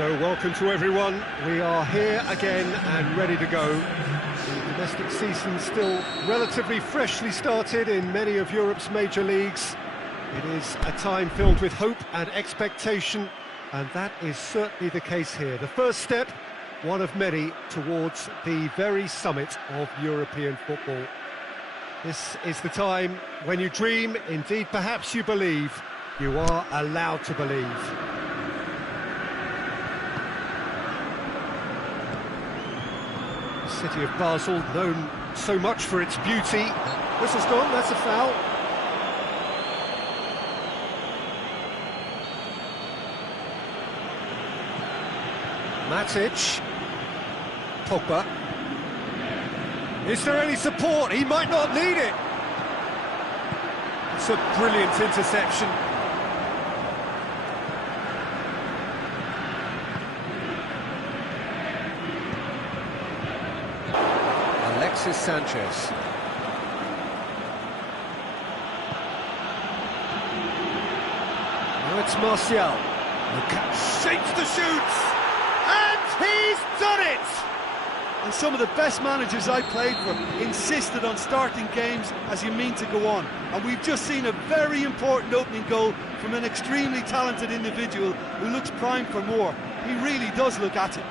So welcome to everyone. We are here again and ready to go. The domestic season still relatively freshly started in many of Europe's major leagues. It is a time filled with hope and expectation, and that is certainly the case here. The first step, one of many, towards the very summit of European football. This is the time when you dream, indeed perhaps you believe. You are allowed to believe. The city of Basel, known so much for its beauty. Whistle's gone, that's a foul. Matic. Pogba. Is there any support? He might not need it. It's a brilliant interception. Alexis Sanchez. Now it's Martial. Shapes the shoots! And he's done it! And some of the best managers I played for insisted on starting games as you mean to go on. And we've just seen a very important opening goal from an extremely talented individual who looks primed for more. He really does look at it.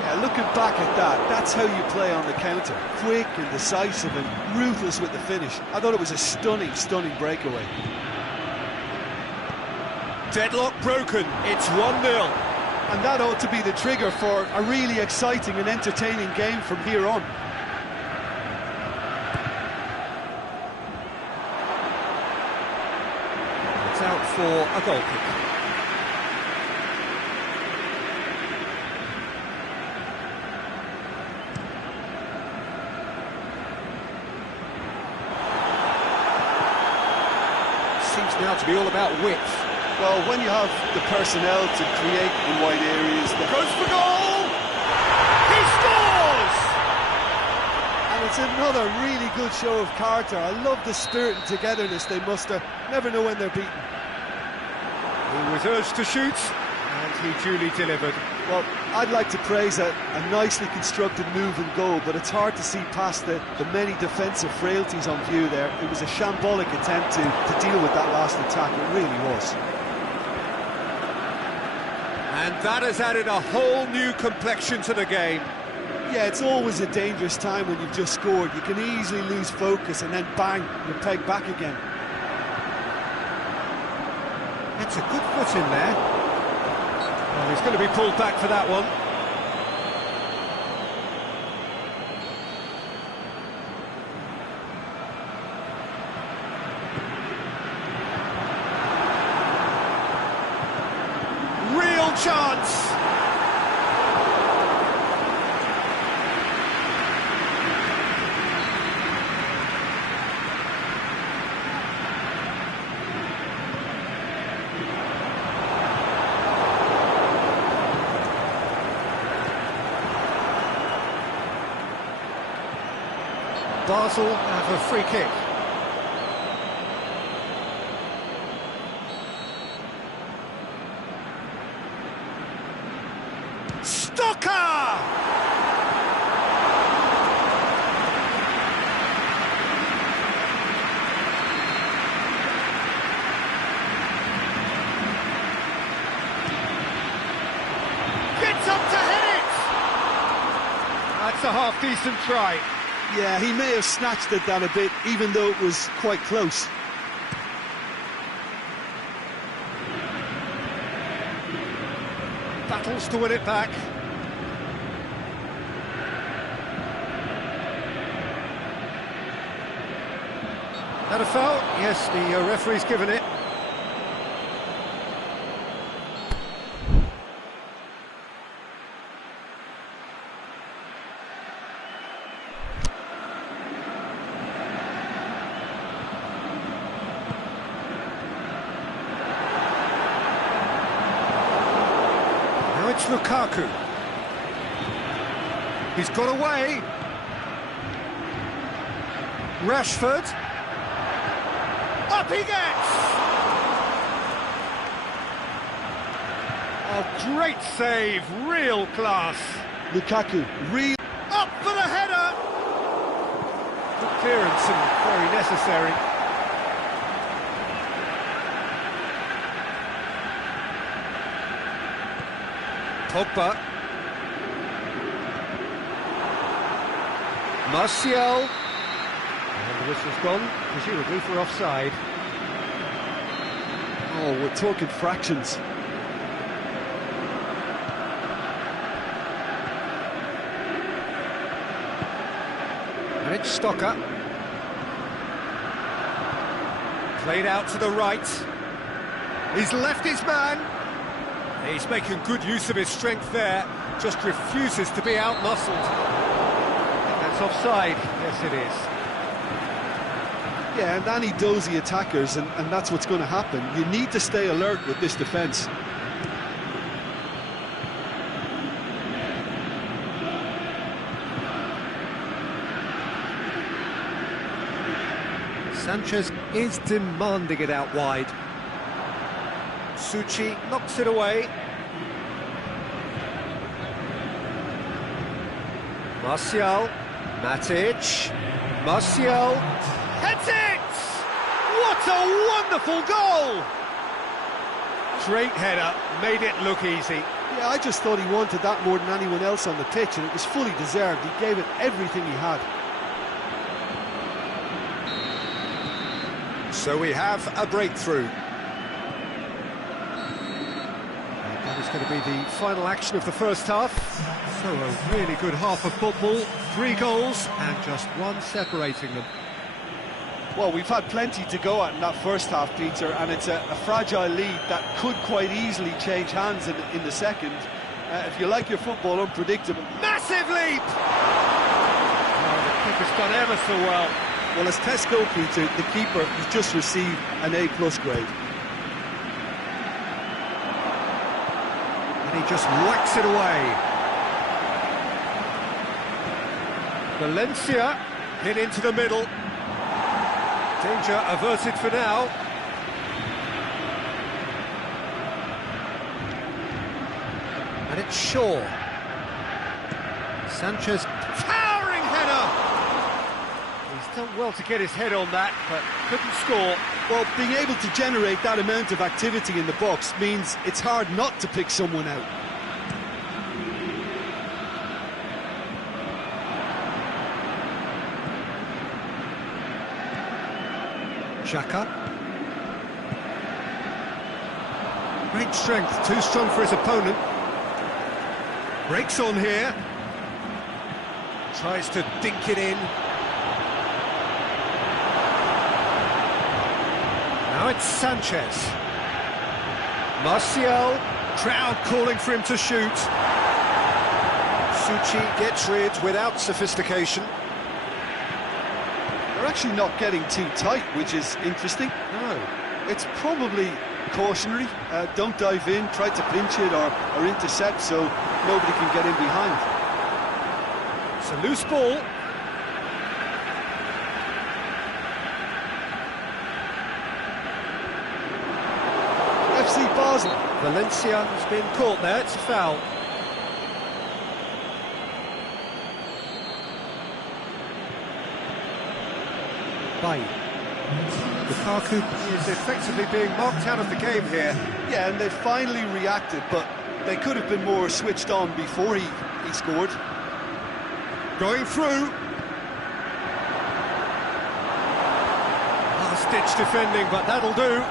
Yeah, looking back at that, that's how you play on the counter. Quick and decisive and ruthless with the finish. I thought it was a stunning, stunning breakaway. Deadlock broken, it's 1-0. And that ought to be the trigger for a really exciting and entertaining game from here on. It's out for a goal kick. Seems now to be all about width. Well, when you have the personnel to create in wide areas... Goes for goal! He scores! And it's another really good show of character. I love the spirit and togetherness they muster. Never know when they're beaten. He was urged to shoot, and he duly delivered. Well, I'd like to praise a nicely constructed move and goal, but it's hard to see past the many defensive frailties on view there. It was a shambolic attempt to deal with that last attack. It really was. And that has added a whole new complexion to the game. Yeah, it's always a dangerous time when you've just scored. You can easily lose focus and then bang, you're pegged back again. That's a good foot in there. Well, he's going to be pulled back for that one. Chance. Basel have a free kick. That's a half-decent try. Yeah, he may have snatched at that a bit, even though it was quite close. Battles to win it back. That a foul? Yes, the referee's given it. It's Lukaku. He's got away. Rashford. Up he gets! Oh, great save, real class. Lukaku, real... Up for the header! Good clearance and very necessary. Pogba. Martial. And the whistle's gone, presumably for offside. Oh, we're talking fractions. And it's Stocker. Played out to the right. He's left his man. He's making good use of his strength there. Just refuses to be outmuscled. That's offside. Yes, it is. Yeah, and any dozy attackers, and that's what's going to happen. You need to stay alert with this defence. Sanchez is demanding it out wide. Suchi knocks it away. Martial, Matic, Martial, heads it! What a wonderful goal! Great header, made it look easy. Yeah, I just thought he wanted that more than anyone else on the pitch, and it was fully deserved. He gave it everything he had. So we have a breakthrough. That is going to be the final action of the first half. So a really good half of football, 3 goals and just one separating them. Well, we've had plenty to go at in that first half, Peter, and it's a fragile lead that could quite easily change hands in the second. If you like your football unpredictable... Massive leap! Oh, the keeper's done ever so well. Well, as test goalkeeper, the keeper has just received an A+ grade. And he just whacks it away. Valencia hit into the middle. Danger averted for now. And it's Shaw. Sanchez, towering header! He's done well to get his head on that, but couldn't score. Well, being able to generate that amount of activity in the box means it's hard not to pick someone out. Xhaka. Great strength, too strong for his opponent. Breaks on here. Tries to dink it in. Now it's Sanchez. Martial, crowd calling for him to shoot. Suchi gets rid without sophistication. They're actually not getting too tight, which is interesting. No. It's probably cautionary. Don't dive in, try to pinch it or intercept so nobody can get in behind. It's a loose ball. FC Basel. Valencia has been caught there, it's a foul. Lukaku is effectively being marked out of the game here. Yeah, and they finally reacted, but they could have been more switched on before he scored. Going through. Last-ditch defending, but that'll do.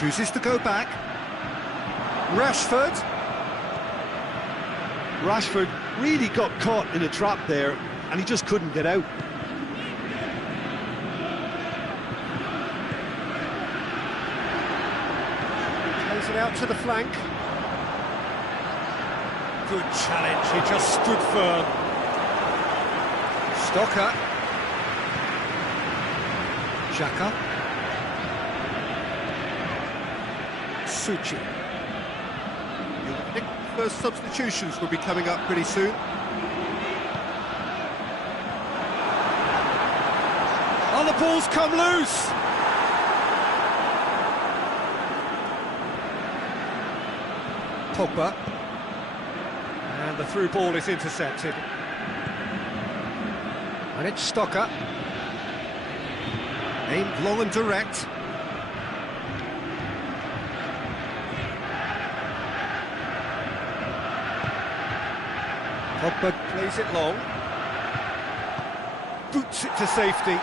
Chooses to go back. Rashford really got caught in a trap there, and he just couldn't get out. Plays it out to the flank. Good challenge, he just stood firm. Stocker. Xhaka. Suchi. First substitutions will be coming up pretty soon. Oh, the ball's come loose! Pogba. And the through ball is intercepted. And it's Stocker. Aimed long and direct. Pogba plays it long. Boots it to safety.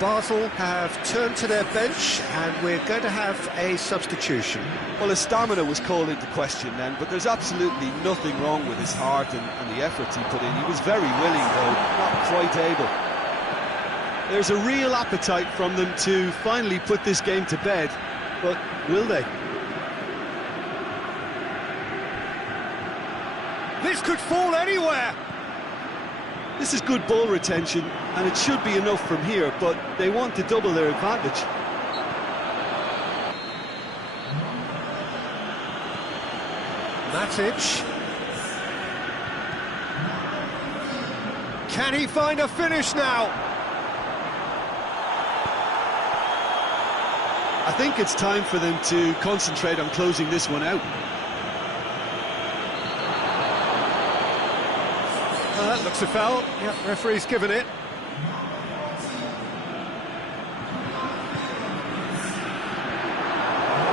Basel have turned to their bench and we're going to have a substitution. Well, his stamina was called into question then, but there's absolutely nothing wrong with his heart and the efforts he put in. He was very willing, though, not quite able. There's a real appetite from them to finally put this game to bed, but will they? This could fall anywhere! This is good ball retention, and it should be enough from here, but they want to double their advantage. Matic. Can he find a finish now? I think it's time for them to concentrate on closing this one out. Looks a foul. Yep, referee's given it.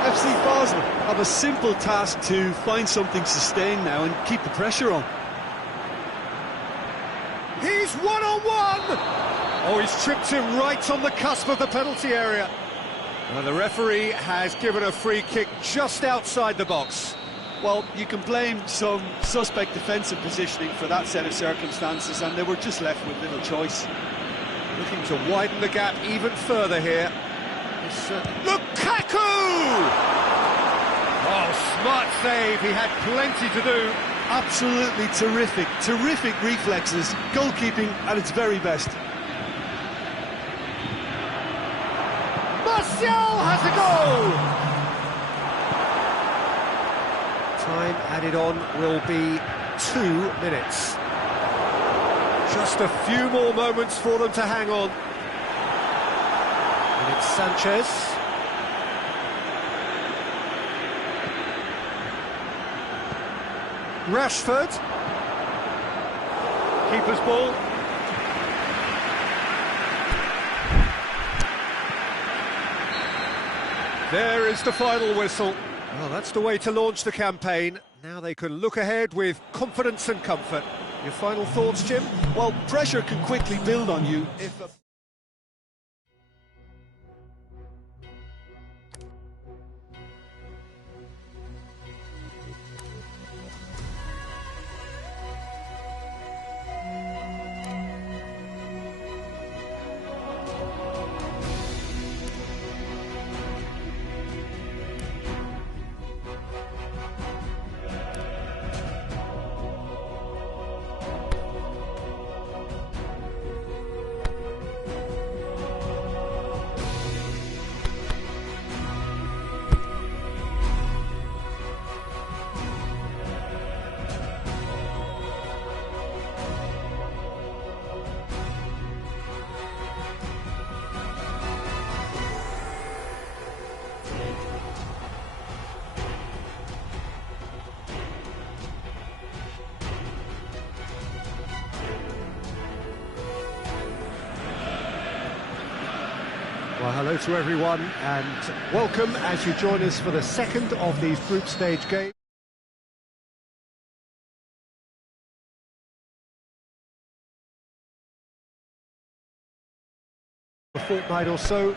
FC Basel have a simple task to find something sustained now and keep the pressure on. He's one-on-one! Oh, he's tripped him right on the cusp of the penalty area. And the referee has given a free kick just outside the box. Well, you can blame some suspect defensive positioning for that set of circumstances, and they were just left with little choice. Looking to widen the gap even further here. Lukaku! Oh, smart save. He had plenty to do. Absolutely terrific reflexes. Goalkeeping at its very best. Martial has a goal! Time added on will be 2 minutes. Just a few more moments for them to hang on. And it's Sanchez. Rashford. Keeper's ball. There is the final whistle. Well, that's the way to launch the campaign. Now they can look ahead with confidence and comfort. Your final thoughts, Jim? Well, pressure can quickly build on you if... Well, hello to everyone and welcome as you join us for the second of these group stage games. A fortnight or so.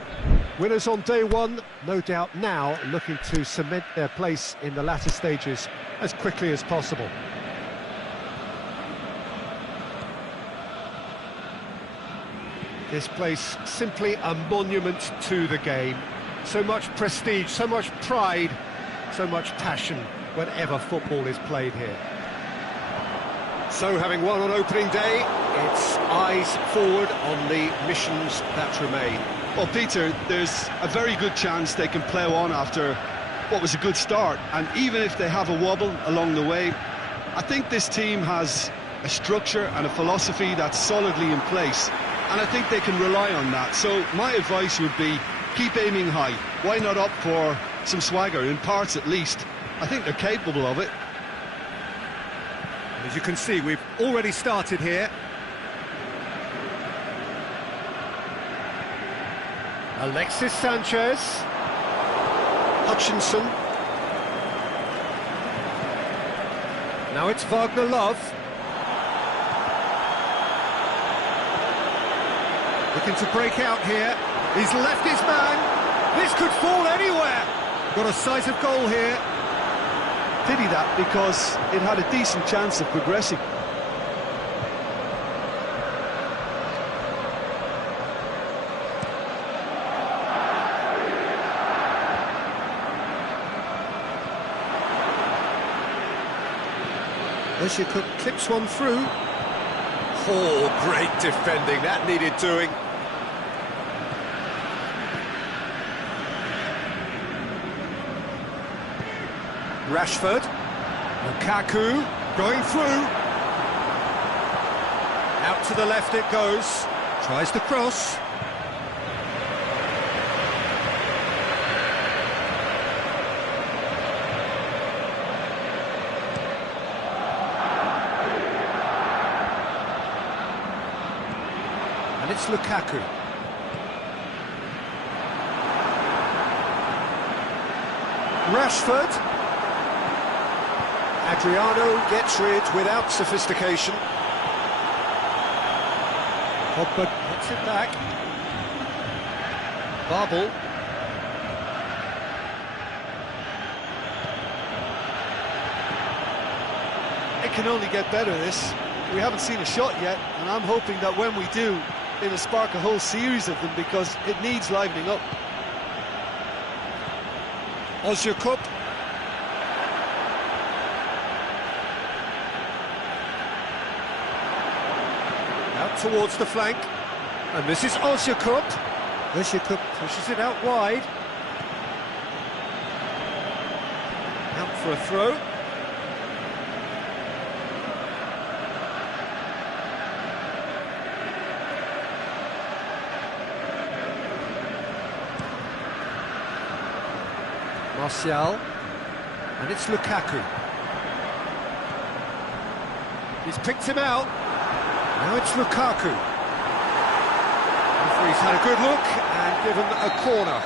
Winners on day one, no doubt now looking to cement their place in the latter stages as quickly as possible. This place simply a monument to the game. So much prestige, so much pride, so much passion whenever football is played here. So having won on opening day, it's eyes forward on the missions that remain. Well, Peter, there's a very good chance they can plough on after what was a good start, and even if they have a wobble along the way, I think this team has a structure and a philosophy that's solidly in place. And I think they can rely on that. So my advice would be, keep aiming high. Why not opt for some swagger, in parts at least? I think they're capable of it. As you can see, we've already started here. Alexis Sanchez. Hutchinson. Now it's Wagner Love. Looking to break out here. He's left his man. This could fall anywhere. Got a sight of goal here. Pity that, because it had a decent chance of progressing. Cook clips one through. Oh, great defending. That needed doing. Rashford. Lukaku going through. Out to the left it goes. Tries to cross. And it's Lukaku. Rashford. Adriano gets rid without sophistication. Pogba puts it back. Babel. It can only get better, this. We haven't seen a shot yet, and I'm hoping that when we do, it'll spark a whole series of them, because it needs livening up. Ozyakup. Out towards the flank. And this is Ozyakup. Ozyakup pushes it out wide. Out for a throw. Martial, and it's Lukaku. He's picked him out. Now it's Lukaku. Referee's had a good look and given a corner.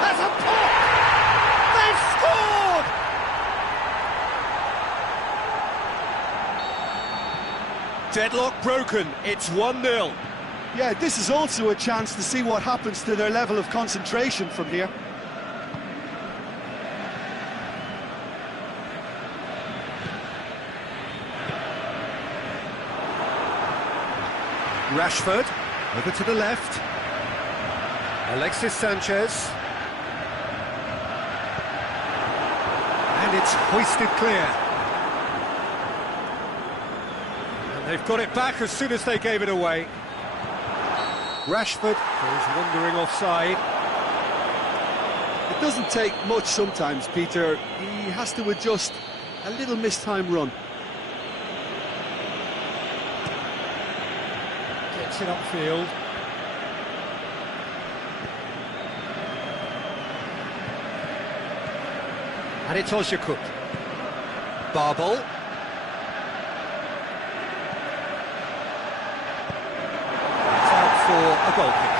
That's a pop! They've scored! Deadlock broken, it's 1-0. Yeah, this is also a chance to see what happens to their level of concentration from here. Rashford, over to the left. Alexis Sanchez. And it's hoisted clear. And they've got it back as soon as they gave it away. Rashford goes wandering offside. It doesn't take much sometimes, Peter. He has to adjust a little mistimed run. Gets it upfield. And it's Ozyakup. Babel. For a goal kick.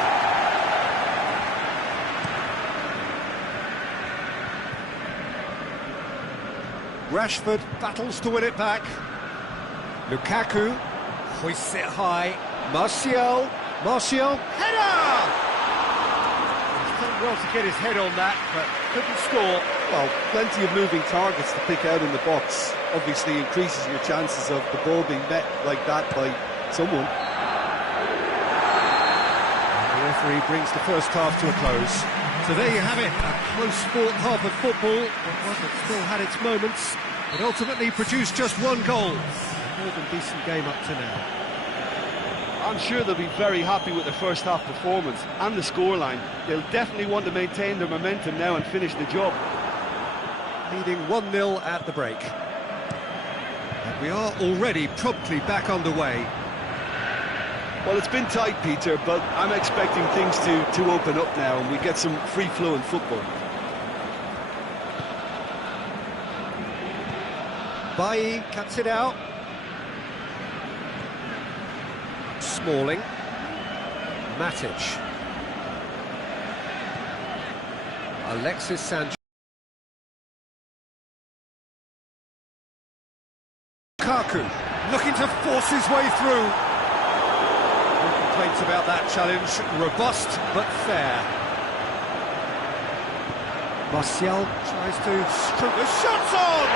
Rashford battles to win it back. Lukaku hoists it high. Martial, header! He's done well to get his head on that, but couldn't score. Well, plenty of moving targets to pick out in the box. Obviously increases your chances of the ball being met like that by someone. The referee brings the first half to a close. So there you have it, a close fought half of football, but one that still had its moments. It ultimately produced just one goal. A more than decent game up to now. I'm sure they'll be very happy with the first half performance and the scoreline. They'll definitely want to maintain their momentum now and finish the job. Leading 1-0 at the break. We are already promptly back underway. Well, it's been tight, Peter, but I'm expecting things to open up now and we get some free-flowing football. Bailly cuts it out. Smalling. Matic. Alexis Sanchez. Lukaku looking to force his way through. No complaints about that challenge. Robust but fair. Martial tries to stroke. The shot's on!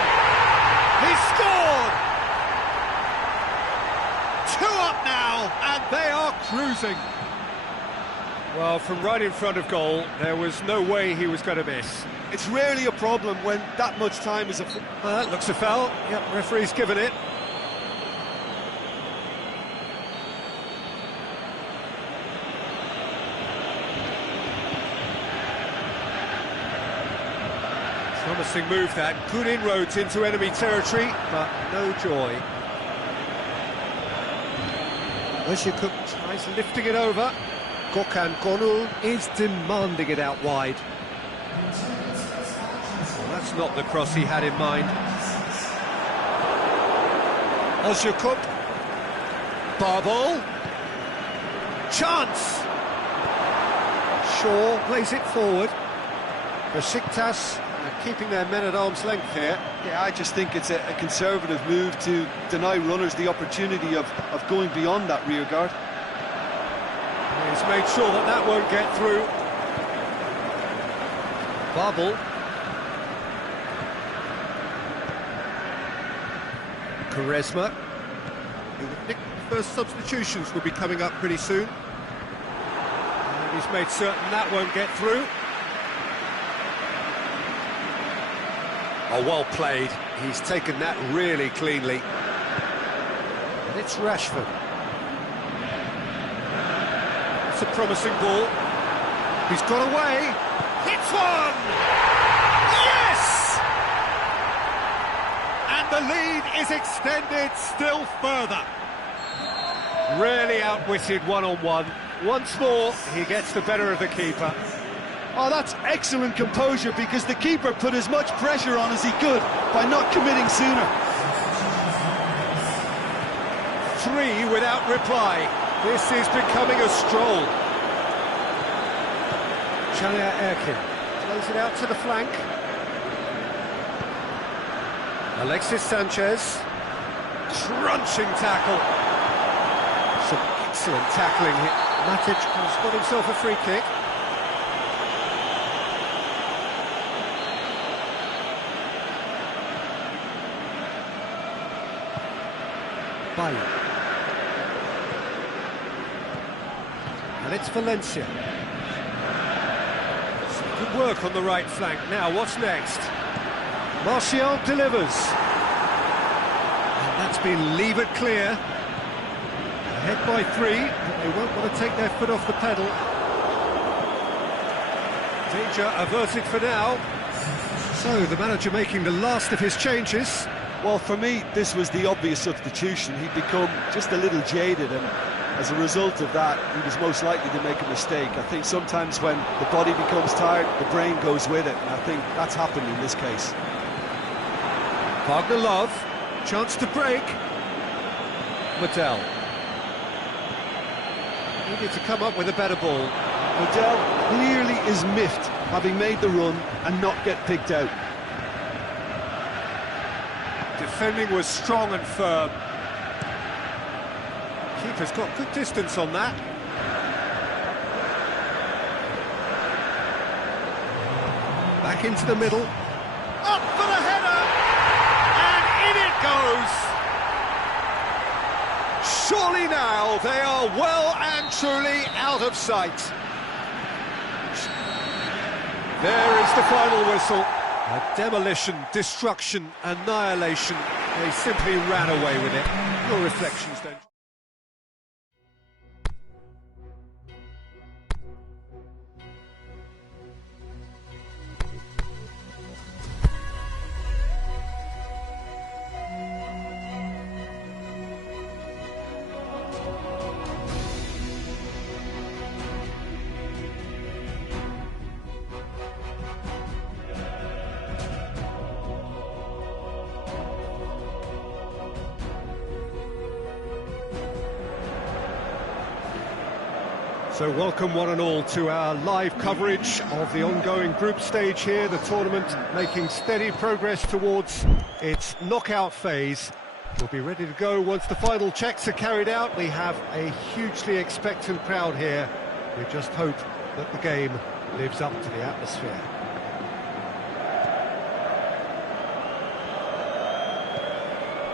He scored! 2 up now, and they are cruising. Well, from right in front of goal, there was no way he was going to miss. It's rarely a problem when that much time is a... That looks a foul. Yep, referee's given it. Promising move that. Good inroads into enemy territory, but no joy. Cook tries lifting it over. Gökhan Gönül is demanding it out wide. Well, that's not the cross he had in mind. Cook. Barbol. Chance! Shaw plays it forward. Besiktas keeping their men at arm's length here. Yeah, I just think it's a conservative move to deny runners the opportunity of going beyond that rear guard. He's made sure that that won't get through. Barbol. Quaresma. Who would think the first substitutions will be coming up pretty soon. And he's made certain that won't get through. Oh, well played. He's taken that really cleanly. And it's Rashford. It's a promising ball. He's got away. Hits one! Yes! And the lead is extended still further. Really outwitted one-on-one. Once more, he gets the better of the keeper. Oh, that's excellent composure because the keeper put as much pressure on as he could by not committing sooner. 3 without reply. This is becoming a stroll. Caner Erkin plays it out to the flank. Alexis Sanchez. Crunching tackle. Some excellent tackling here. Matic has got himself a free kick. Bailly. And it's Valencia. Some good work on the right flank. Now, what's next? Martial delivers. And that's been levered clear. Ahead by 3, but they won't want to take their foot off the pedal. Danger averted for now. So, the manager making the last of his changes. Well, for me, this was the obvious substitution. He'd become just a little jaded, and as a result of that, he was most likely to make a mistake. I think sometimes when the body becomes tired, the brain goes with it, and I think that's happened in this case. Wagner Love, chance to break. Modell. Needed to come up with a better ball. Modell clearly is miffed, having made the run and not get picked out. Defending was strong and firm. Keeper's got good distance on that. Back into the middle. Up for the header! And in it goes! Surely now they are well and truly out of sight. There is the final whistle. A demolition, destruction, annihilation. They simply ran away with it. Your reflections, don't you? So welcome one and all to our live coverage of the ongoing group stage here, the tournament making steady progress towards its knockout phase. We'll be ready to go once the final checks are carried out. We have a hugely expectant crowd here. We just hope that the game lives up to the atmosphere.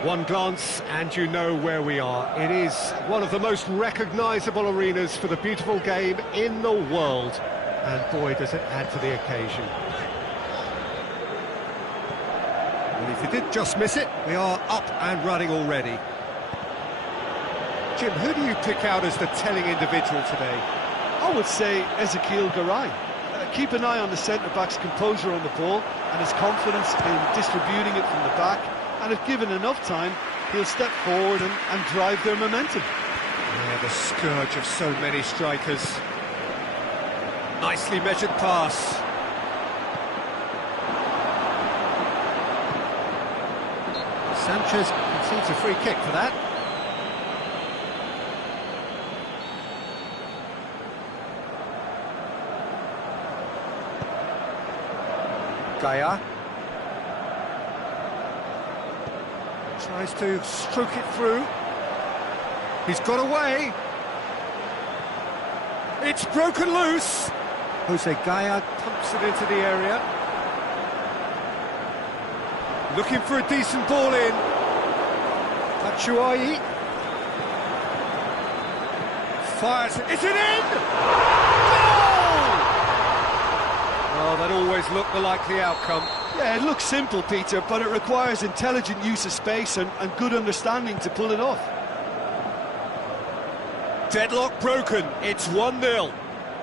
One glance and you know where we are. It is one of the most recognisable arenas for the beautiful game in the world. And boy, does it add to the occasion. Well, if you did just miss it, we are up and running already. Jim, who do you pick out as the telling individual today? I would say Ezekiel Garay. Keep an eye on the centre-back's composure on the ball and his confidence in distributing it from the back. And if given enough time, he'll step forward and drive their momentum. Yeah, the scourge of so many strikers. Nicely measured pass. Sanchez concedes a free kick for that. Gaia. Tries to stroke it through. He's got away. It's broken loose. Jose Gaia pumps it into the area. Looking for a decent ball in. Batshuayi. Fires it. Is it in? Goal! Oh, that always looked the likely outcome. Yeah, it looks simple, Peter, but it requires intelligent use of space and good understanding to pull it off. Deadlock broken, it's 1-0.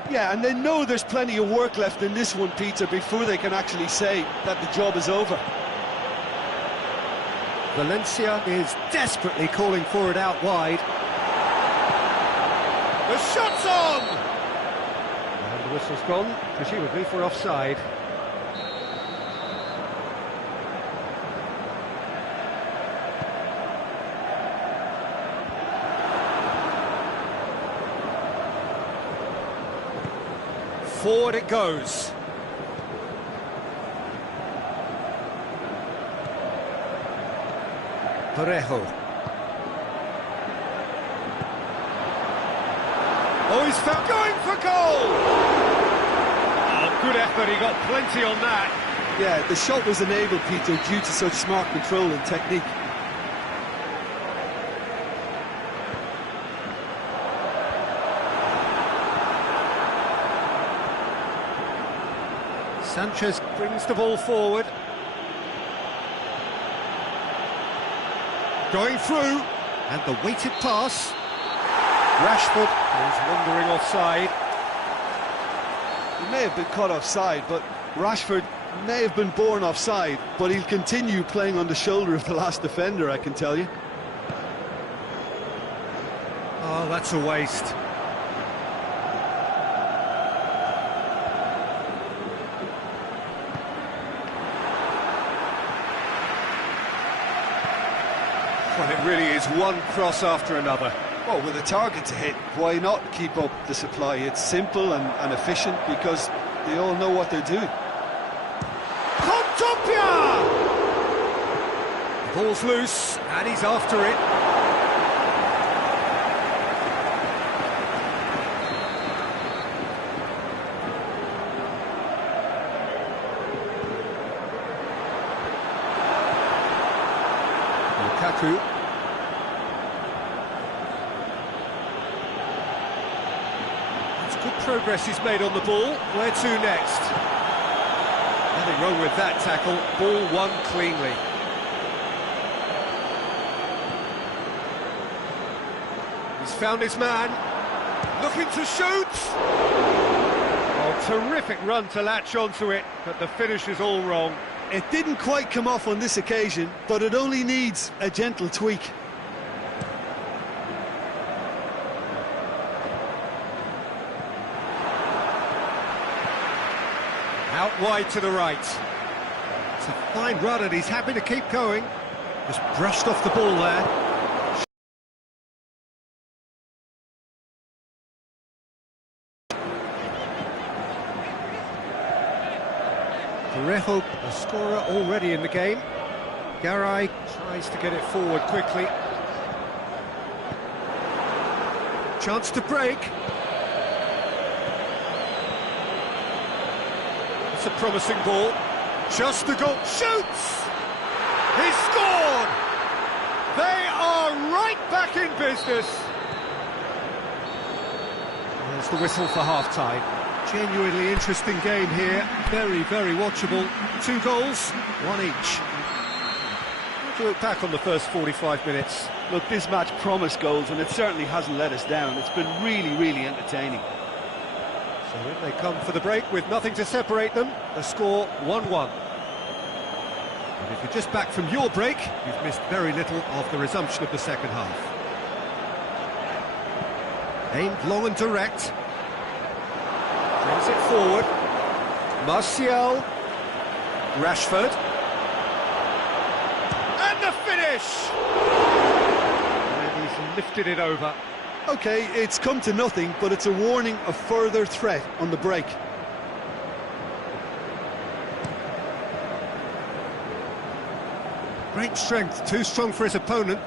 Yeah, and they know there's plenty of work left in this one, Peter, before they can actually say that the job is over. Valencia is desperately calling for it out wide. The shot's on! And the whistle's gone, presumably for offside. Forward it goes. Parejo. Oh, he's found going for goal! Oh, good effort, he got plenty on that. Yeah, the shot was enabled, Peter, due to such smart control and technique. Sanchez brings the ball forward. Going through, and the weighted pass. Rashford is wandering offside. He may have been caught offside, but Rashford may have been born offside, but he'll continue playing on the shoulder of the last defender, I can tell you. Oh, that's a waste. Well, it really is one cross after another. Well, with a target to hit, why not keep up the supply? It's simple and efficient because they all know what they're doing. Contopia! The ball's loose, and he's after it. Lukaku. Good progress he's made on the ball. Where to next? Nothing wrong with that tackle. Ball won cleanly. He's found his man. Looking to shoot! Oh, terrific run to latch onto it, but the finish is all wrong. It didn't quite come off on this occasion, but it only needs a gentle tweak. Out wide to the right. It's a fine run and he's happy to keep going. Just brushed off the ball there. hope. A scorer already in the game. Garay tries to get it forward quickly. Chance to break. It's a promising ball. Just the goal. Shoots! He scored! They are right back in business. There's the whistle for half-time. Genuinely interesting game here. Very, very watchable. 2 goals, 1 each. How do you look back on the first 45 minutes? Look, this match promised goals, and it certainly hasn't let us down. It's been really, really entertaining. So in they come for the break with nothing to separate them. The score 1-1. And if you're just back from your break, you've missed very little of the resumption of the second half. Aimed long and direct. Brings it forward. Martial. Rashford. And the finish! And he's lifted it over. OK, it's come to nothing, but it's a warning of further threat on the break. Great strength, too strong for his opponent.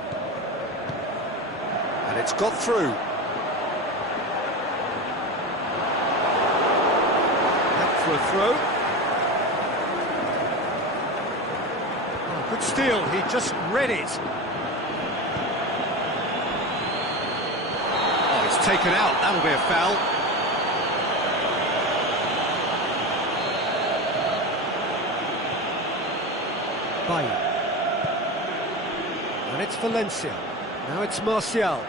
And it's got through. Out for a throw. Oh, good steal, he just read it. Oh, it's taken out, that'll be a foul. Bailly. And it's Valencia. Now it's Martial.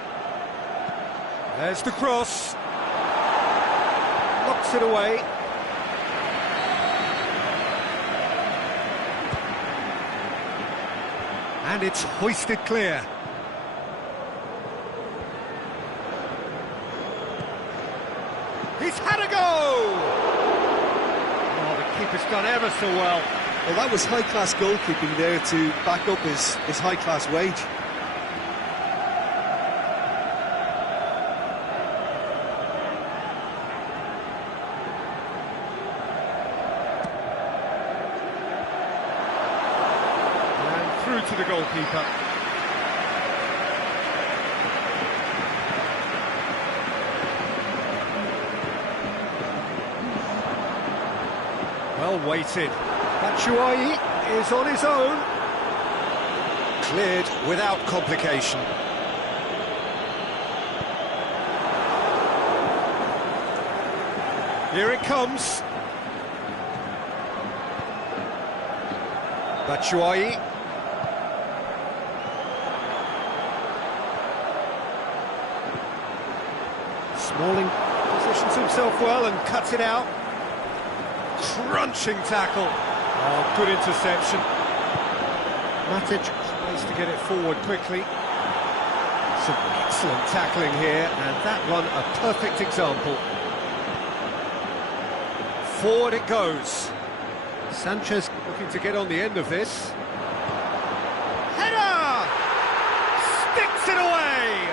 There's the cross. Knocks it away. And it's hoisted clear. He's had a go! Oh, the keeper's done ever so well. Well, that was high-class goalkeeping there to back up his high-class wage. And through to the goalkeeper. Well weighted. Batshuayi is on his own. Cleared without complication. Here it comes. Batshuayi. Smalling positions himself well and cuts it out. Crunching tackle. Oh, good interception. Matic tries to get it forward quickly. Some excellent tackling here, and that one a perfect example. Forward it goes. Sanchez looking to get on the end of this. Header! Sticks it away!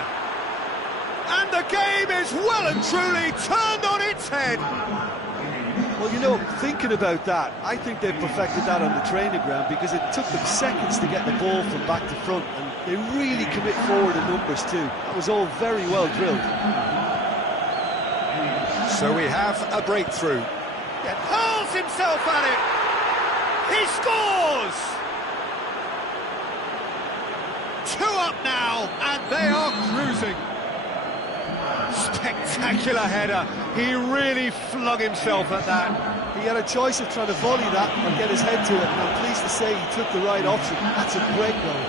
And the game is well and truly turned on its head. Well, you know, thinking about that, I think they've perfected that on the training ground because it took them seconds to get the ball from back to front, and they really commit forward in numbers too. That was all very well drilled. So we have a breakthrough. Yet hurls himself at it! He scores! 2 up now, and they are cruising. Spectacular header. He really flung himself at that. He had a choice of trying to volley that or get his head to it, and I'm pleased to say he took the right option. That's a great goal.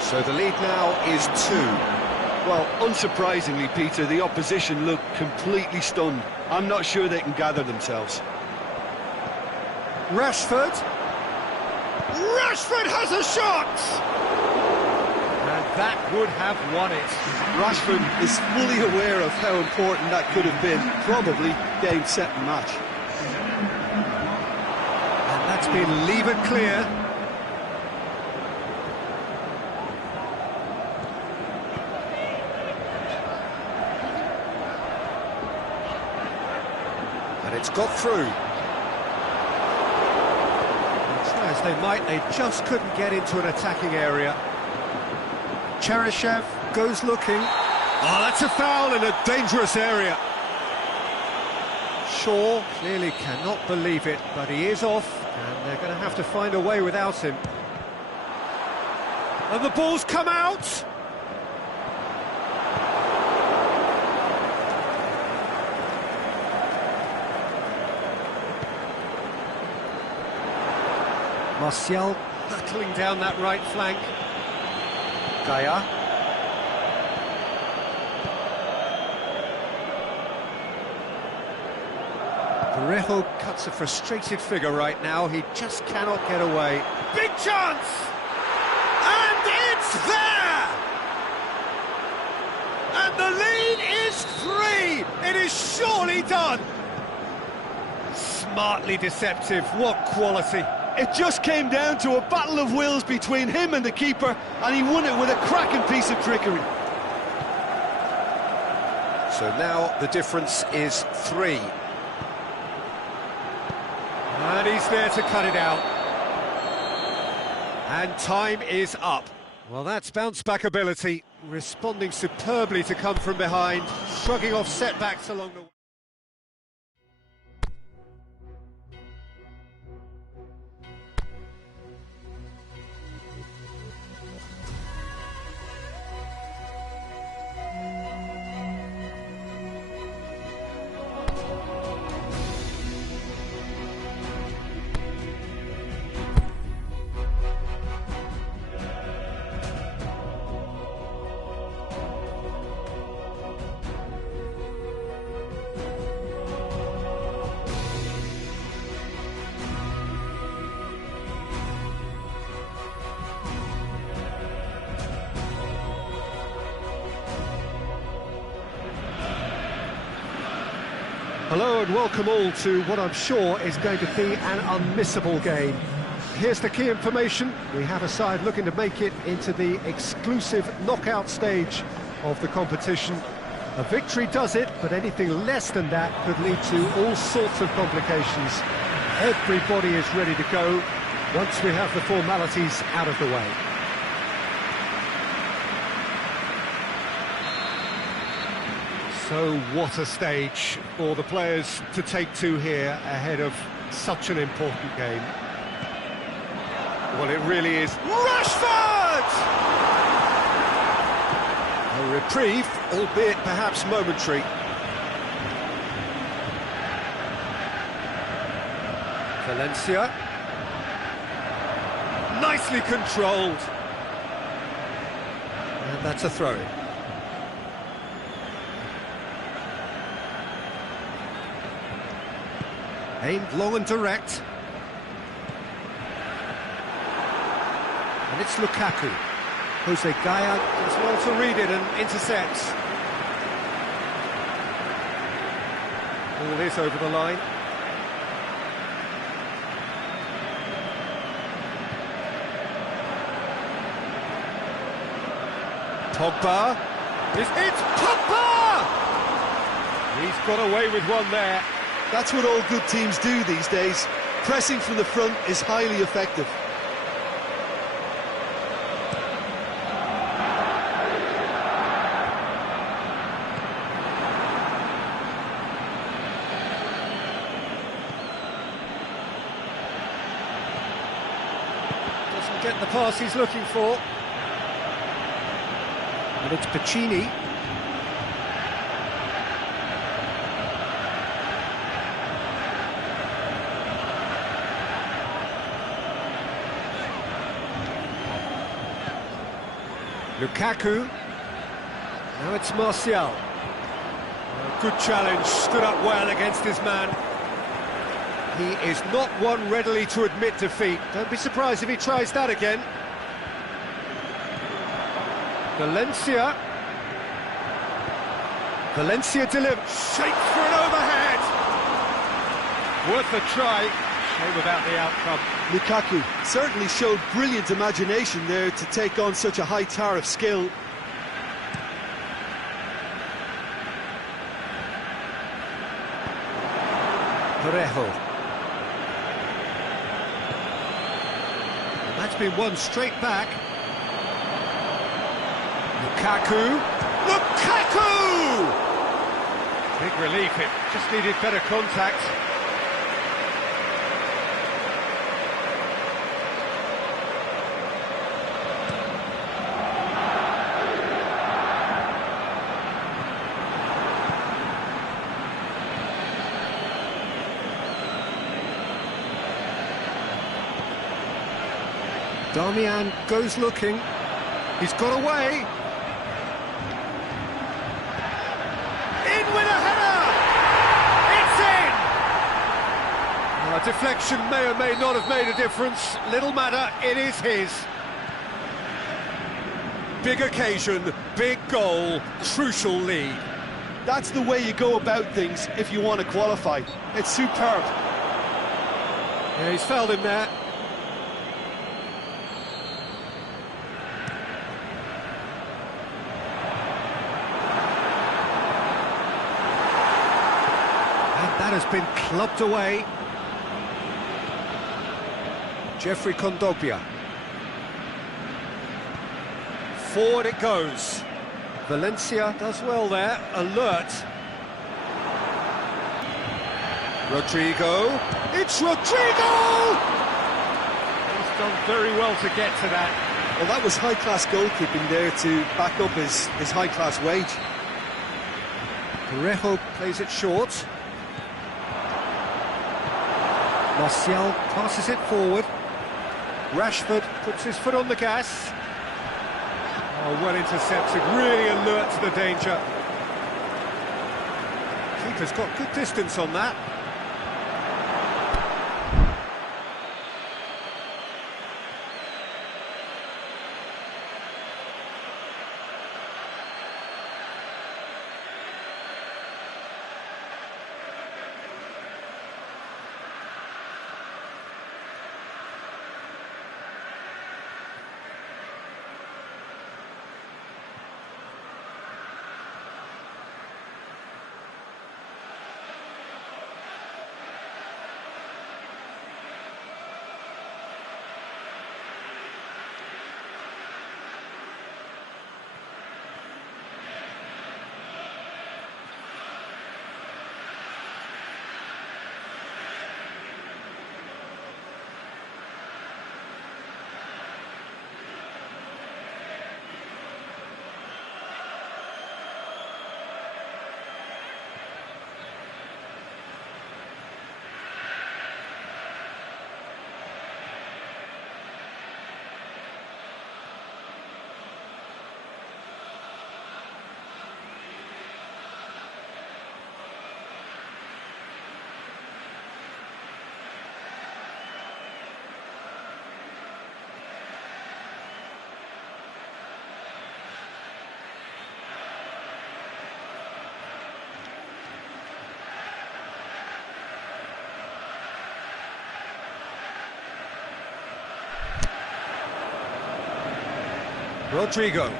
So the lead now is 2. Well, unsurprisingly, Peter, the opposition look completely stunned. I'm not sure they can gather themselves. Rashford. Rashford has a shot! And that would have won it. Rashford is fully aware of how important that could have been. Probably game, set and match. And that's been levered clear. And it's got through. chance they might, they just couldn't get into an attacking area. Cheryshev goes looking. Oh, that's a foul in a dangerous area. Shaw clearly cannot believe it, but he is off, and they're going to have to find a way without him. And the ball's come out! Martial battling down that right flank. Gaia. Parejo cuts a frustrated figure right now. He just cannot get away. Big chance! And it's there! And the lead is 3! It is surely done! Smartly deceptive, what quality! It just came down to a battle of wills between him and the keeper, and he won it with a cracking piece of trickery. So now the difference is 3. And he's there to cut it out. And time is up. Well, that's bounce-back ability, responding superbly to come from behind, shrugging off setbacks along the way. Hello and welcome all to what I'm sure is going to be an unmissable game. Here's the key information. We have a side looking to make it into the exclusive knockout stage of the competition. A victory does it, but anything less than that could lead to all sorts of complications. Everybody is ready to go once we have the formalities out of the way. So what a stage for the players to take to here ahead of such an important game. Well, it really is. Rashford! A reprieve, albeit perhaps momentary. Valencia. Nicely controlled. And that's a throw-in. Aimed long and direct. And it's Lukaku. Jose Gaia does well to read it and intercepts. Ball is over the line. Pogba. It's Pogba! He's got away with one there. That's what all good teams do these days. Pressing from the front is highly effective. Doesn't get the pass he's looking for. And it's Pacini. Lukaku. Now it's Martial. A good challenge, stood up well against his man. He is not one readily to admit defeat. Don't be surprised if he tries that again. Valencia. Valencia delivers. Shapes for an overhead. Worth a try. Shame about the outcome. Lukaku certainly showed brilliant imagination there to take on such a high tower of skill. Parejo. been won straight back. Lukaku! Lukaku! Big relief, it just needed better contact. Darmian goes looking. He's got away. In with a header! It's in! A deflection may or may not have made a difference. Little matter, it is his. Big occasion, big goal, crucial lead. That's the way you go about things if you want to qualify. It's superb. Yeah, he's fouled him there. That has been clubbed away. Jeffrey Kondogbia. Forward it goes. Valencia does well there, alert. Rodrigo. It's Rodrigo! He's done very well to get to that. Well, that was high-class goalkeeping there to back up his high-class wage. Parejo plays it short. Martial passes it forward. Rashford puts his foot on the gas. Oh, well intercepted, really alert to the danger. Keeper's got good distance on that. Rodrigo.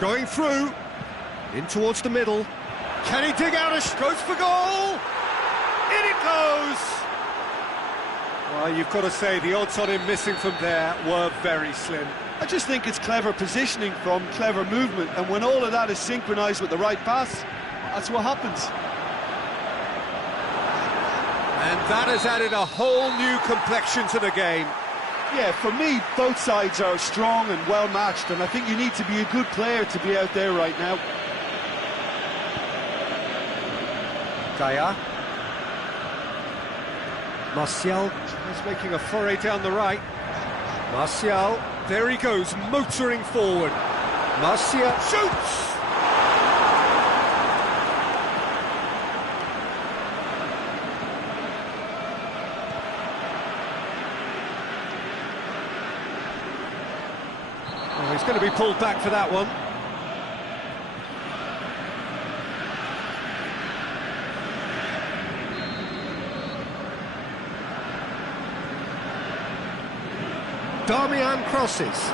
Going through. In towards the middle. Can he dig out a goes for goal? In it goes! Well, you've got to say the odds on him missing from there were very slim. I just think it's clever positioning from clever movement, and when all of that is synchronised with the right pass, that's what happens. And that has added a whole new complexion to the game. Yeah, for me, both sides are strong and well matched, and I think you need to be a good player to be out there right now. Gaia. Martial is making a foray down the right. Martial, there he goes, motoring forward. Martial shoots! Oh, he's going to be pulled back for that one. Darmian crosses.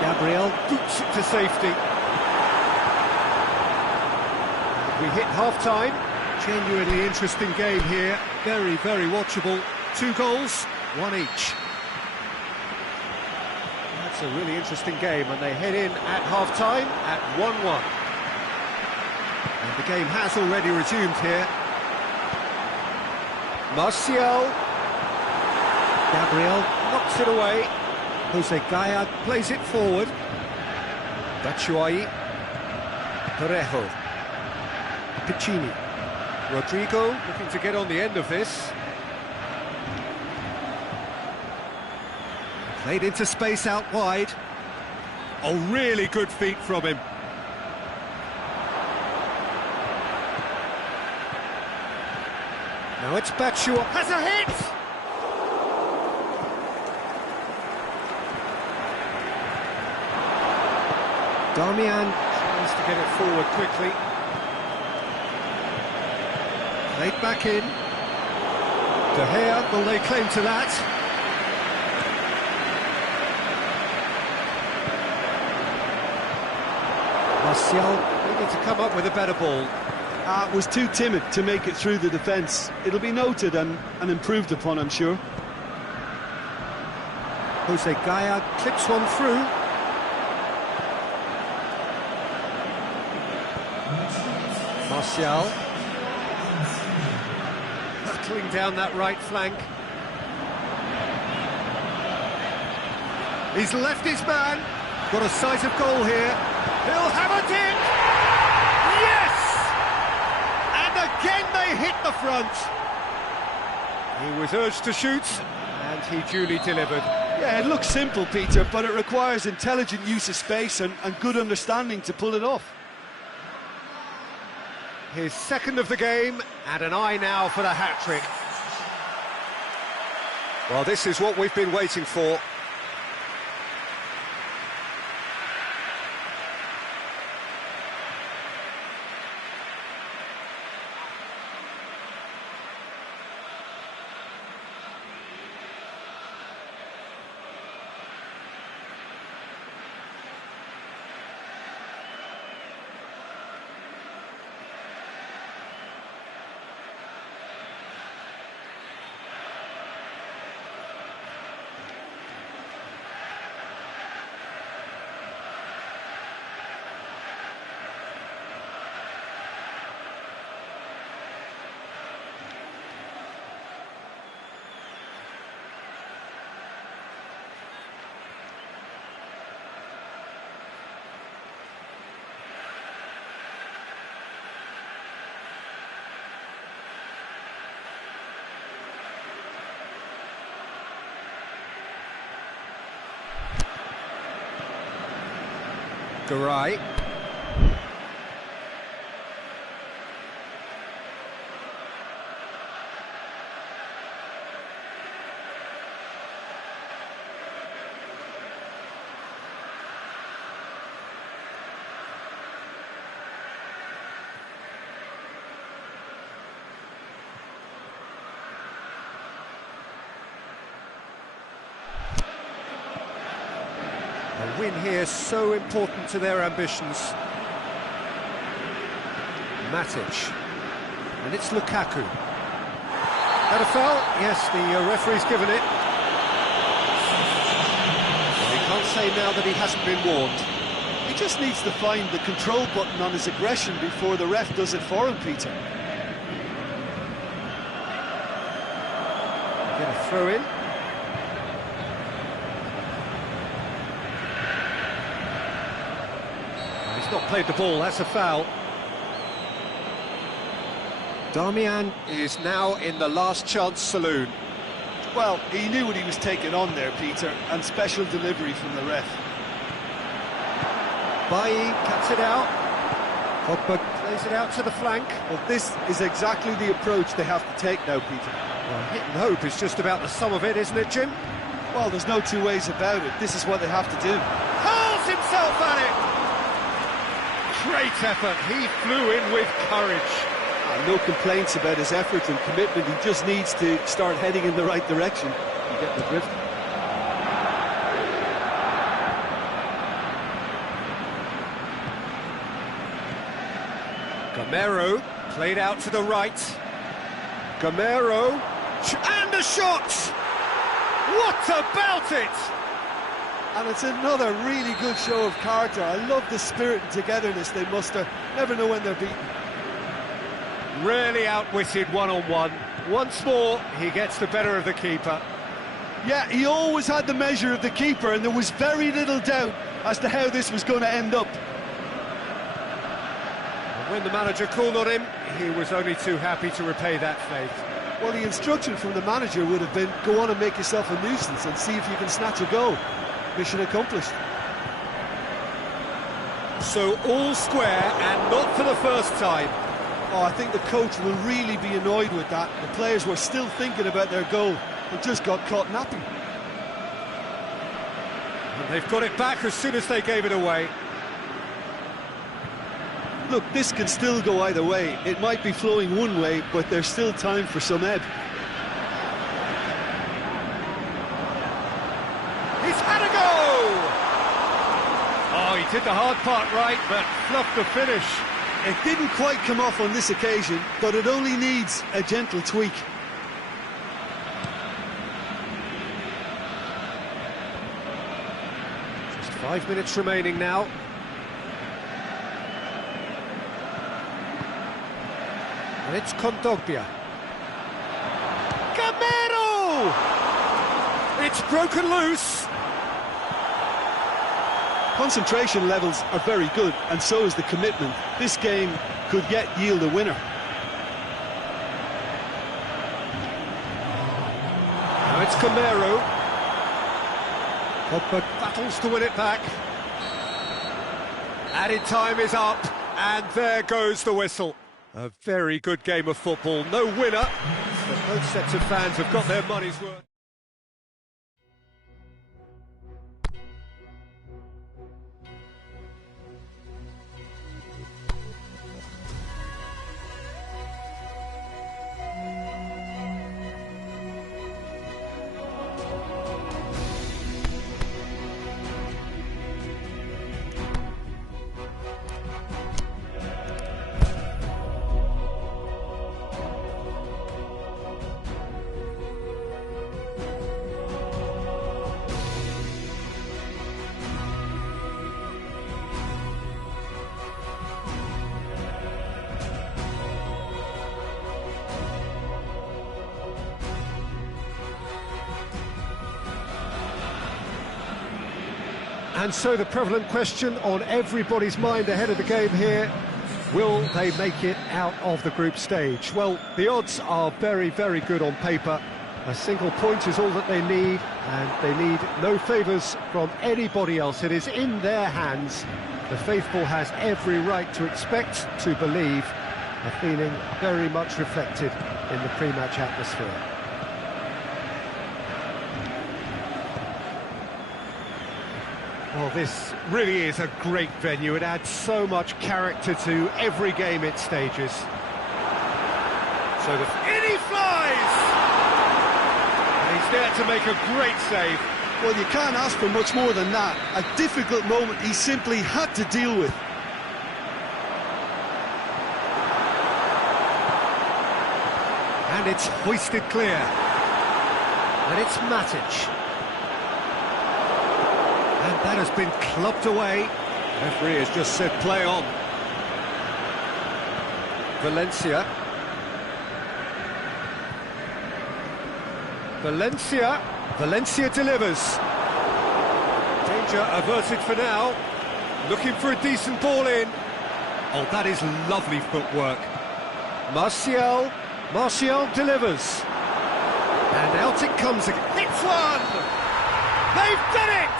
Gabriel boots it to safety. We hit half-time. Genuinely interesting game here, very, very watchable. 2 goals, 1 each. That's a really interesting game, and they head in at half-time at 1-1. And the game has already resumed here. Martial. Gabriel knocks it away. Jose Gaya plays it forward. Batshuayi. Parejo. Piccini. Rodrigo looking to get on the end of this. Played into space out wide. Oh, really good feet from him. Now it's Batshuayi. Has a hit! Darmian tries to get it forward quickly. Played back in. De Gea will lay claim to that. Martial needed to come up with a better ball. Was too timid to make it through the defence. It'll be noted and improved upon, I'm sure. Jose Gaya clips one through. Martial. Hurtling down that right flank. He's left his man. Got a sight of goal here. He'll have it in! Yes! And again they hit the front. He was urged to shoot, and he duly delivered. Yeah, it looks simple, Peter, but it requires intelligent use of space and good understanding to pull it off. His second of the game, and an eye now for the hat-trick. Well, this is what we've been waiting for. Garay. A win here so important to their ambitions. Matic. And it's Lukaku. That a foul? Yes, the referee's given it. Well, he can't say now that he hasn't been warned. He just needs to find the control button on his aggression before the ref does it for him, Peter. Get a throw in. He's not played the ball, that's a foul. Darmian is now in the last chance saloon. Well, he knew what he was taking on there, Peter, and special delivery from the ref. Bailly cuts it out. Pogba plays it out to the flank. Well, this is exactly the approach they have to take now, Peter. Well, hit and hope is just about the sum of it, isn't it, Jim? Well, there's no two ways about it. This is what they have to do. Hurls himself at it! Great effort, he flew in with courage. No complaints about his effort and commitment. He just needs to start heading in the right direction and get the drift. Gamero Played out to the right. Gamero. And a shot! What about it? And it's another really good show of character. I love the spirit and togetherness they muster. Never know when they're beaten. Really outwitted one-on-one. Once more, he gets the better of the keeper. Yeah, he always had the measure of the keeper, and there was very little doubt as to how this was going to end up. And when the manager called on him, he was only too happy to repay that faith. Well, the instruction from the manager would have been, go on and make yourself a nuisance and see if you can snatch a goal. Mission accomplished. So all square, and not for the first time. Oh, I think the coach will really be annoyed with that. The players were still thinking about their goal and just got caught napping. And they've got it back as soon as they gave it away. Look, this can still go either way. It might be flowing one way, but there's still time for some ebb. He's had a go! Oh, he did the hard part right, but fluffed the finish. It didn't quite come off on this occasion, but it only needs a gentle tweak. Just 5 minutes remaining now. And it's Kondogbia. Gamero! It's broken loose. Concentration levels are very good, and so is the commitment. This game could yet yield a winner. Now it's Gamero. Pogba battles to win it back. Added time is up, and there goes the whistle. A very good game of football. No winner, but both sets of fans have got their money's worth. And so the prevalent question on everybody's mind ahead of the game here, will they make it out of the group stage? Well, the odds are very, very good on paper. A single point is all that they need, and they need no favours from anybody else. It is in their hands. The faithful has every right to expect, to believe, a feeling very much reflected in the pre-match atmosphere. Well, this really is a great venue. It adds so much character to every game it stages. So in he flies! And he's there to make a great save. Well, you can't ask for much more than that. A difficult moment he simply had to deal with. And it's hoisted clear. And it's Matic. And that has been clubbed away. Referee has just said play on. Valencia. Valencia delivers. Danger averted for now. Looking for a decent ball in. Oh, that is lovely footwork. Martial delivers. And out it comes again. It's one! They've done it!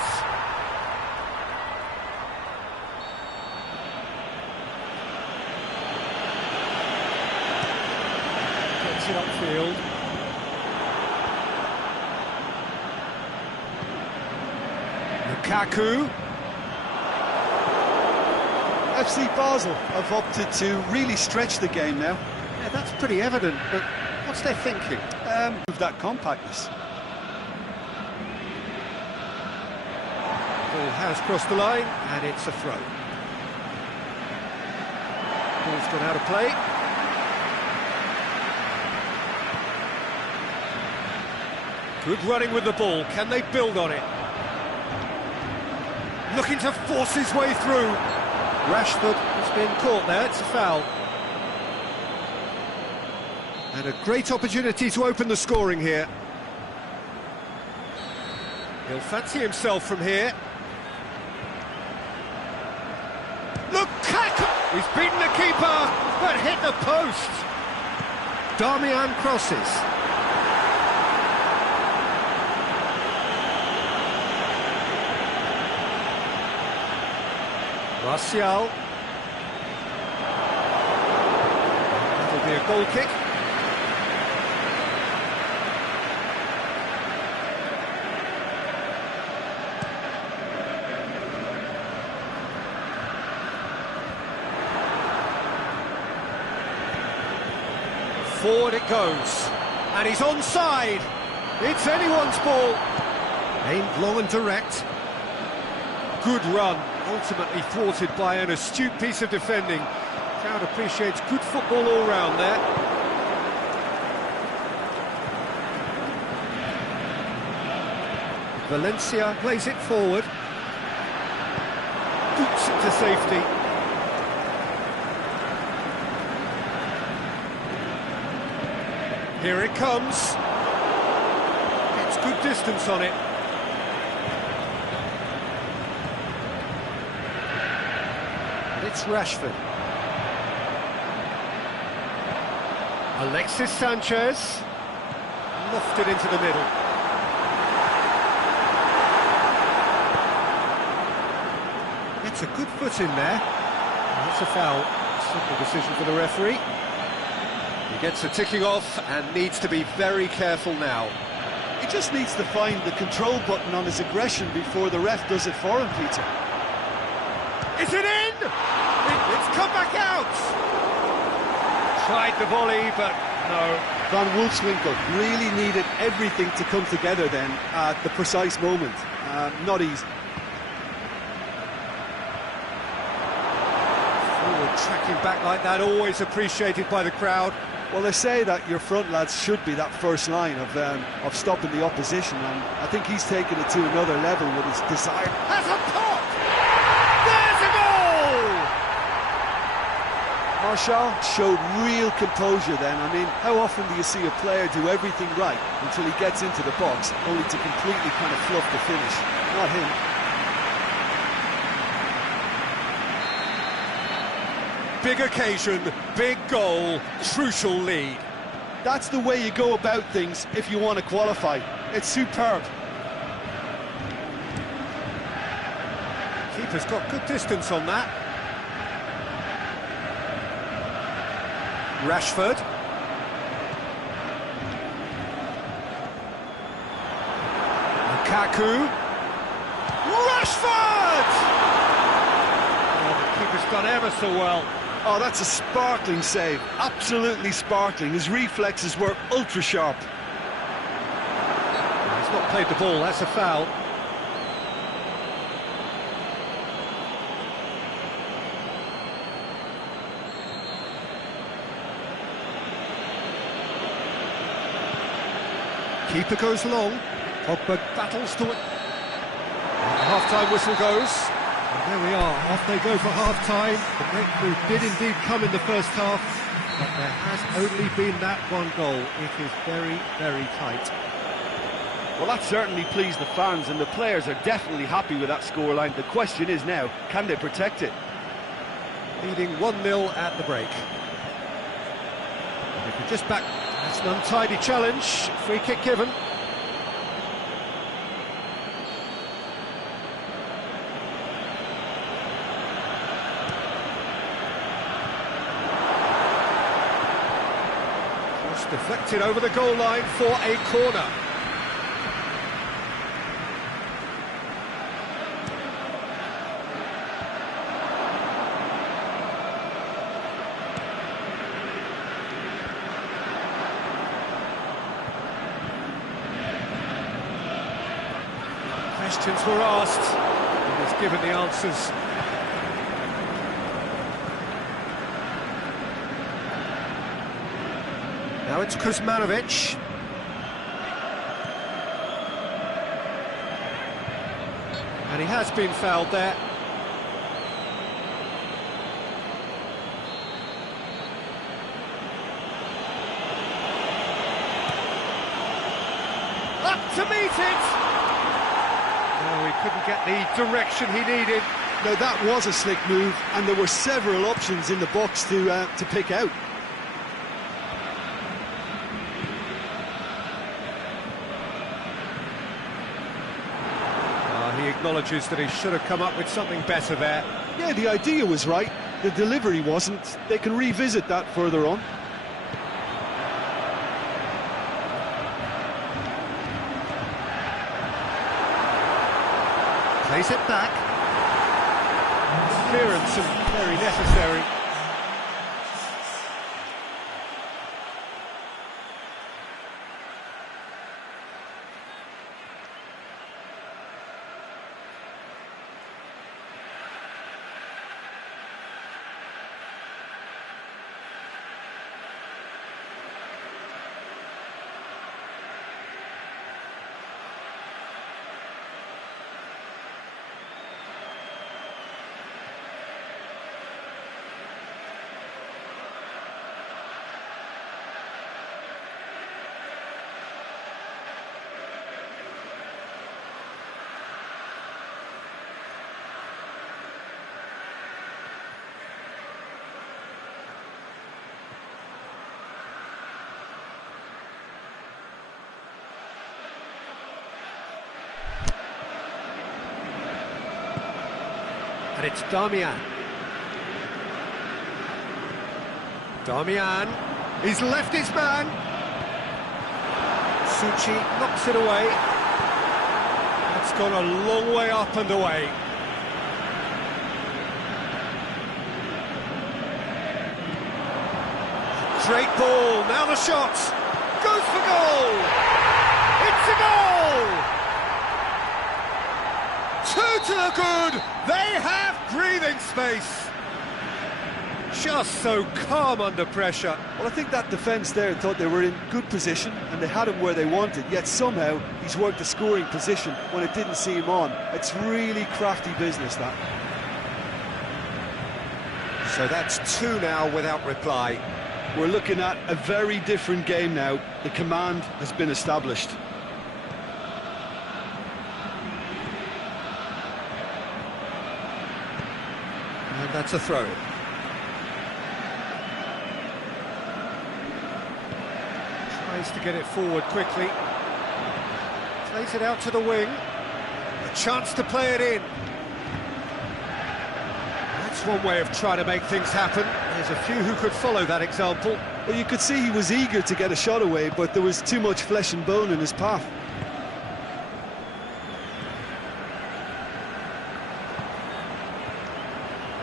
Gets it upfield. Lukaku. FC Basel have opted to really stretch the game now. Yeah, that's pretty evident, but what's their thinking? With that compactness. Ball has crossed the line, and it's a throw. Ball's gone out of play. Good running with the ball. Can they build on it? Looking to force his way through. Rashford has been caught there. It's a foul. And a great opportunity to open the scoring here. He'll fancy himself from here. Lukaku! He's beaten the keeper, but hit the post. Darmian crosses. Martial. That'll be a goal kick. Forward it goes, and he's onside. It's anyone's ball. Aimed long and direct. Good run, ultimately thwarted by an astute piece of defending. Crowd appreciates good football all round there. Valencia plays it forward. Boots it to safety. Here it comes. It's good distance on it. And it's Rashford. Alexis Sanchez. Lofted into the middle. It's a good foot in there. And that's a foul. Simple decision for the referee. He gets a ticking off and needs to be very careful now. He just needs to find the control button on his aggression before the ref does it for him, Peter. Is it in? It's come back out! Tried the volley, but no. Van Wolfswinkel really needed everything to come together then at the precise moment. Not easy. Forward tracking back like that, always appreciated by the crowd. Well, they say that your front lads should be that first line of stopping the opposition, and I think he's taken it to another level with his desire. Has a pop! There's a goal! Martial showed real composure then. I mean, how often do you see a player do everything right until he gets into the box, only to completely kind of fluff the finish? Not him. Big occasion, big goal, crucial lead. That's the way you go about things if you want to qualify. It's superb. Keeper's got good distance on that. Rashford. Lukaku. Rashford! Oh, the keeper's done ever so well. Oh, that's a sparkling save. Absolutely sparkling. His reflexes were ultra sharp. He's not played the ball, that's a foul. Keeper goes long. Pogba battles to it. The half-time whistle goes. And there we are, off they go for half-time. The breakthrough did indeed come in the first half, but there has only been that one goal. It is very, very tight. Well, that certainly pleased the fans, and the players are definitely happy with that scoreline. The question is now, can they protect it? Leading 1-0 at the break. And if we're just back, that's an untidy challenge. Free kick given. Deflected over the goal line for a corner. Questions were asked, and he's given the answers. Now it's Kuzmanovic. And he has been fouled there. Up to meet it! No, he couldn't get the direction he needed. Now that was a slick move, and there were several options in the box to pick out. He acknowledges that he should have come up with something better there. Yeah, the idea was right, the delivery wasn't. They can revisit that further on. Plays it back. Clearance and very necessary. And it's Darmian. Darmian, he's left his man. Suchi knocks it away. It's gone a long way up and away. Great ball, now the shot. Goes for goal. It's a goal! Two to the good. They have breathing space. Just so calm under pressure. Well, I think that defence there thought they were in good position and they had him where they wanted, yet somehow he's worked a scoring position when it didn't see him on. It's really crafty business, that. So that's two now without reply. We're looking at a very different game now. The command has been established. And that's a throw. Tries to get it forward quickly. Plays it out to the wing. A chance to play it in. That's one way of trying to make things happen. There's a few who could follow that example. Well, you could see he was eager to get a shot away, but there was too much flesh and bone in his path.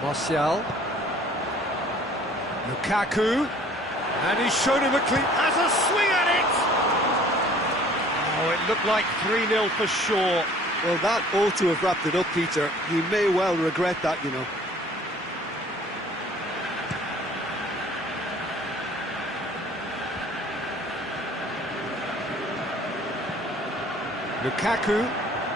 Martial. Lukaku. And he's shown him a clean... has a swing at it! Oh, it looked like 3-0 for sure. Well, that ought to have wrapped it up, Peter. He may well regret that, you know. Lukaku.